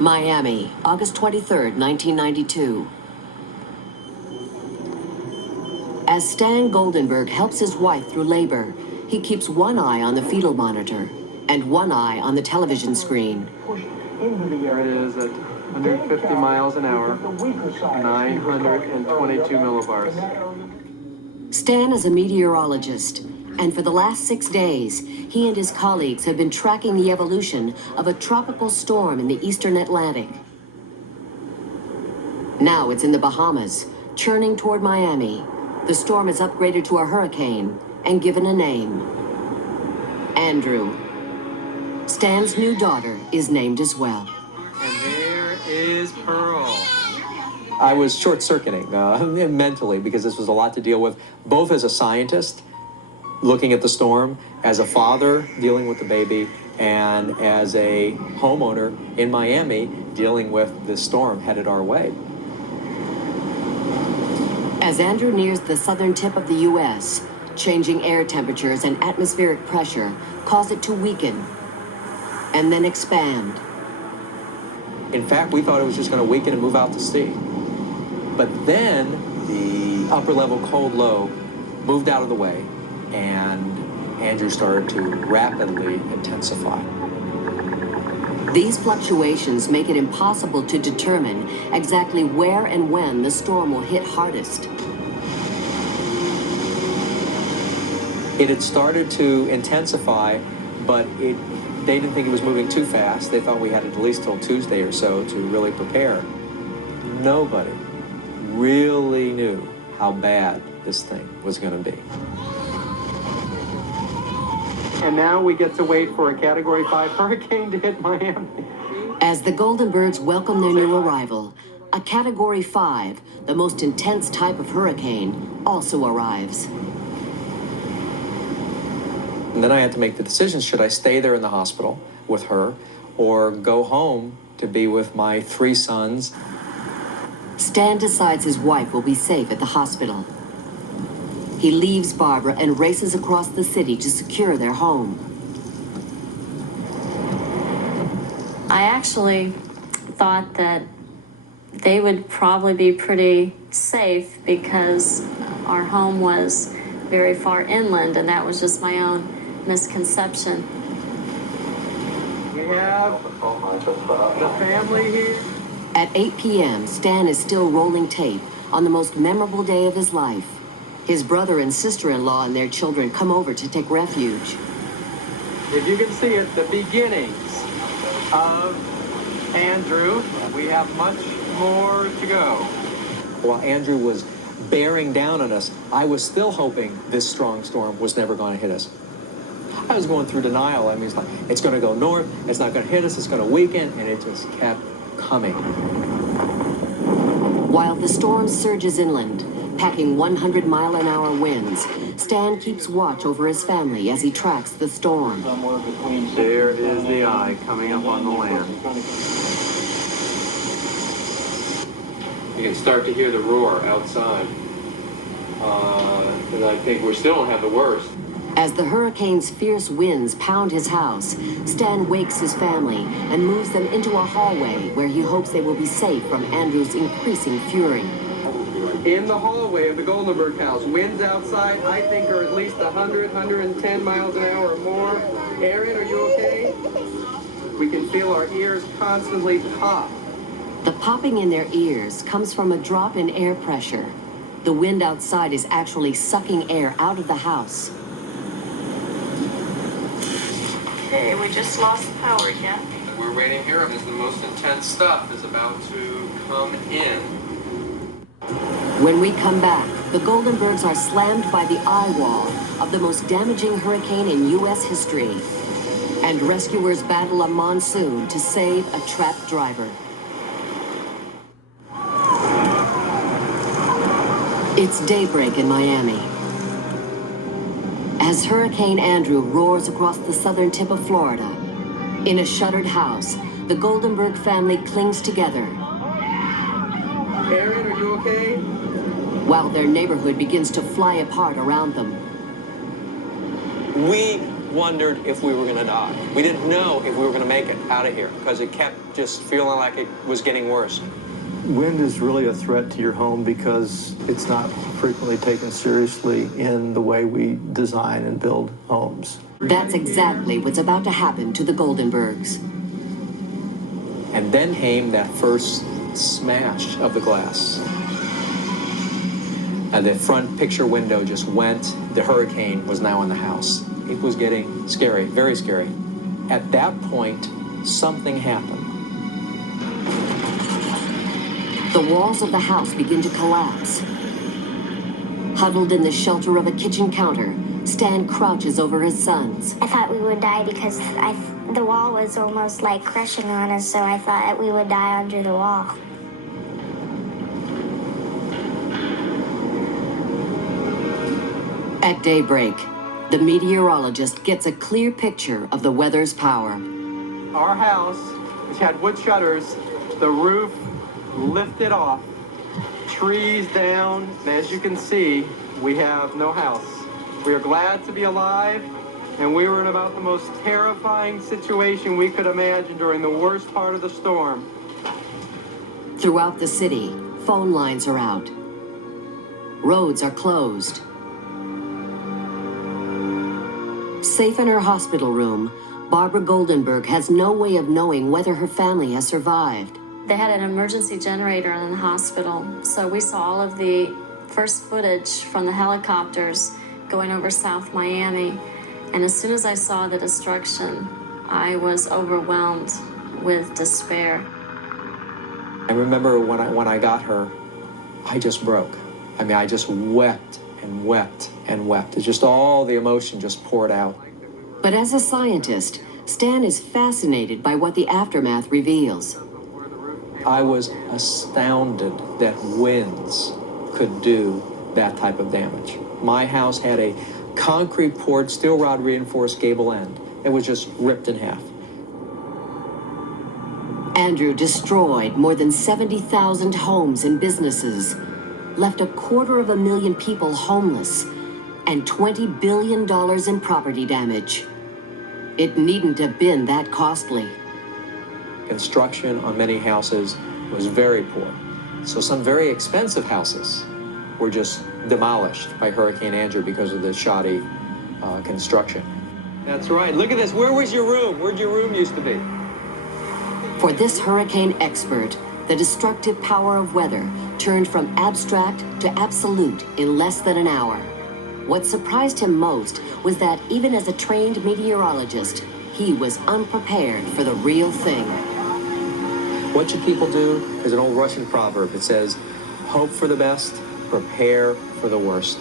Miami, August 23rd, 1992. As Stan Goldenberg helps his wife through labor, he keeps one eye on the fetal monitor and one eye on the television screen. There it is at 150 miles an hour, 922 millibars. Stan is a meteorologist, and for the last 6 days, he and his colleagues have been tracking the evolution of a tropical storm in the eastern Atlantic. Now it's in the Bahamas, churning toward Miami. The storm is upgraded to a hurricane and given a name. Andrew. Stan's new daughter is named as well. And there is Pearl. I was short-circuiting mentally because this was a lot to deal with, both as a scientist looking at the storm, as a father dealing with the baby, and as a homeowner in Miami dealing with this storm headed our way. As Andrew nears the southern tip of the U.S., changing air temperatures and atmospheric pressure cause it to weaken and then expand. In fact, we thought it was just going to weaken and move out to sea. But then the upper level cold low moved out of the way, and Andrew started to rapidly intensify. These fluctuations make it impossible to determine exactly where and when the storm will hit hardest. It had started to intensify, but they didn't think it was moving too fast. They thought we had at least till Tuesday or so to really prepare. Nobody really knew how bad this thing was going to be. And now we get to wait for a Category 5 hurricane to hit Miami. As the Goldenbergs welcome their new arrival, a Category 5, the most intense type of hurricane, also arrives. And then I had to make the decision, should I stay there in the hospital with her or go home to be with my 3 sons? Stan decides his wife will be safe at the hospital. He leaves Barbara and races across the city to secure their home. I actually thought that they would probably be pretty safe because our home was very far inland, and that was just my own misconception. We have the family here. At 8 p.m., Stan is still rolling tape on the most memorable day of his life. His brother and sister-in-law and their children come over to take refuge. If you can see it, the beginnings of Andrew. We have much more to go. While Andrew was bearing down on us, I was still hoping this strong storm was never going to hit us. I was going through denial. I mean, it's like, it's going to go north, it's not going to hit us, it's going to weaken, and it just kept coming. While the storm surges inland, packing 100-mile-an-hour winds, Stan keeps watch over his family as he tracks the storm. There is the eye coming up on the land. You can start to hear the roar outside. And I think we still don't have the worst. As the hurricane's fierce winds pound his house, Stan wakes his family and moves them into a hallway where he hopes they will be safe from Andrew's increasing fury. In the hallway of the Goldenberg house, winds outside, I think, are at least 100, 110 miles an hour or more. Aaron, are you okay? We can feel our ears constantly pop. The popping in their ears comes from a drop in air pressure. The wind outside is actually sucking air out of the house. Okay, we just lost power again. We're waiting here as the most intense stuff is about to come in. When we come back, the Goldenbergs are slammed by the eye wall of the most damaging hurricane in U.S. history. And rescuers battle a monsoon to save a trapped driver. It's daybreak in Miami. As Hurricane Andrew roars across the southern tip of Florida, in a shuttered house, the Goldenberg family clings together. Aaron, are you okay? While their neighborhood begins to fly apart around them. We wondered if we were going to die. We didn't know if we were going to make it out of here because it kept just feeling like it was getting worse. Wind is really a threat to your home because it's not frequently taken seriously in the way we design and build homes. That's exactly what's about to happen to the Goldenbergs. And then came that first smash of the glass. And the front picture window just went. The hurricane was now in the house. It was getting scary, very scary. At that point, something happened. The walls of the house begin to collapse. Huddled in the shelter of a kitchen counter, Stan crouches over his sons. I thought we would die because the wall was almost like crushing on us, so I thought that we would die under the wall. At daybreak, the meteorologist gets a clear picture of the weather's power. Our house, which had wood shutters, the roof lifted off, trees down, and as you can see, we have no house. We are glad to be alive, and we were in about the most terrifying situation we could imagine during the worst part of the storm. Throughout the city, phone lines are out. Roads are closed. Safe in her hospital room, Barbara Goldenberg has no way of knowing whether her family has survived. They had an emergency generator in the hospital, so we saw all of the first footage from the helicopters going over South Miami. And as soon as I saw the destruction, I was overwhelmed with despair. I remember when I got her, I just broke. I mean, I just wept and wept and wept. It's just all the emotion just poured out. But as a scientist, Stan is fascinated by what the aftermath reveals. I was astounded that winds could do that type of damage. My house had a concrete poured steel rod reinforced gable end. It was just ripped in half. Andrew destroyed more than 70,000 homes and businesses, left 250,000 people homeless, and $20 billion in property damage. It needn't have been that costly. Construction on many houses was very poor. So some very expensive houses were just demolished by Hurricane Andrew because of the shoddy construction. That's right. Look at this. Where was your room? Where'd your room used to be? For this hurricane expert, the destructive power of weather turned from abstract to absolute in less than an hour. What surprised him most was that even as a trained meteorologist, he was unprepared for the real thing. What should people do? There's an old Russian proverb that says, hope for the best, prepare for the worst.